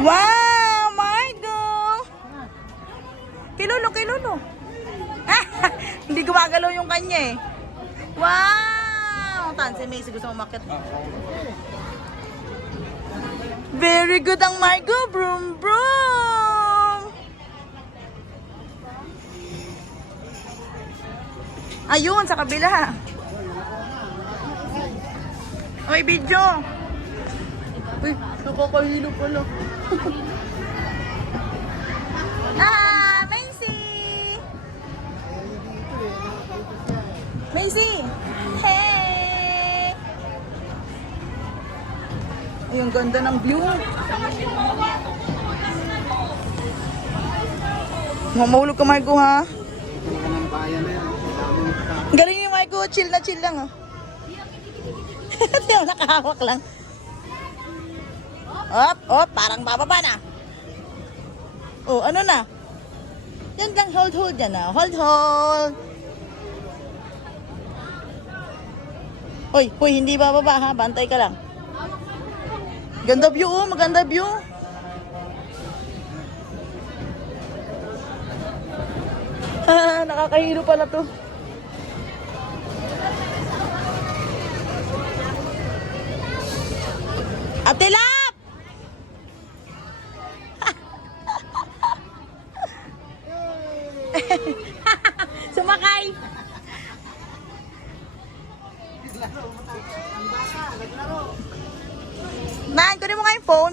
Wow, Margo! Kilulo, kilulo. Hindi gumagalaw yung kanya eh. Wow! Tan, si Macy gusto umakyat. Very good ang Margo. Broom, broom! Ayun, sa kabila. May video. Uy, nakakahilo pala. Macy! Macy! Hey! Ay, ang ganda ng view. Mamahulog ka, Margo, ha? Galing yung Margo. Chill na chill lang, oh. Nakahawak lang. Op, parang bababa na. Oh, ano na? Yan lang, hold yan na. Hold. Hoy, hindi bababa ha. Bantay ka lang. Ganda view, oh. Maganda view. Nakakahilo pala to. Atilap! Sumakay! Man, kunin mo nga yung phone.